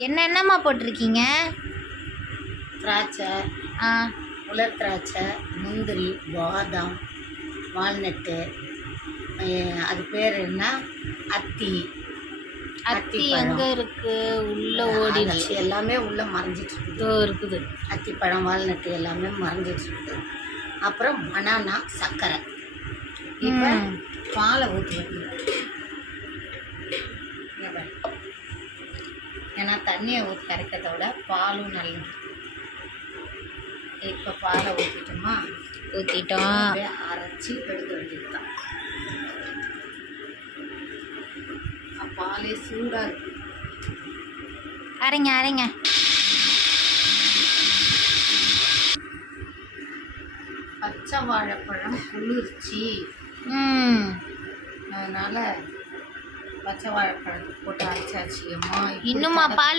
என்னம்மா போட்டிருக்கீங்க? திராட்சை, உலர் திராட்சை, முந்திரி, பாதாம், வால்நட்டு, அது பேர் என்ன, அத்தி. அத்தி எங்க இருக்கு? உள்ள ஓடிடுச்சு. எல்லாமே உள்ள மறைஞ்சிட்டு இருக்குது. அத்திப்பழம், வால்நட்டு எல்லாமே மறைஞ்சிட்டு இருக்குது. அப்புறம் பனானா, சர்க்கரை. இப்போ பாலை ஊற்றி ஏன்னா தண்ணியை ஊற்றி கரைக்கிறத விட பாலும் நல்லது. இப்போ பாலை ஊற்றிட்டோமா? ஊற்றிட்டோம். அரைச்சி எடுக்க வேண்டியது தான். பாலே சூடாக இருக்கு. அரைங்க அரைங்க. பச்சை வாழைப்பழம் குளிர்ச்சி, அதனால் பச்சை வாழைப்பழத்தை போட்டு அரைச்சாச்சு. இன்னுமா பால்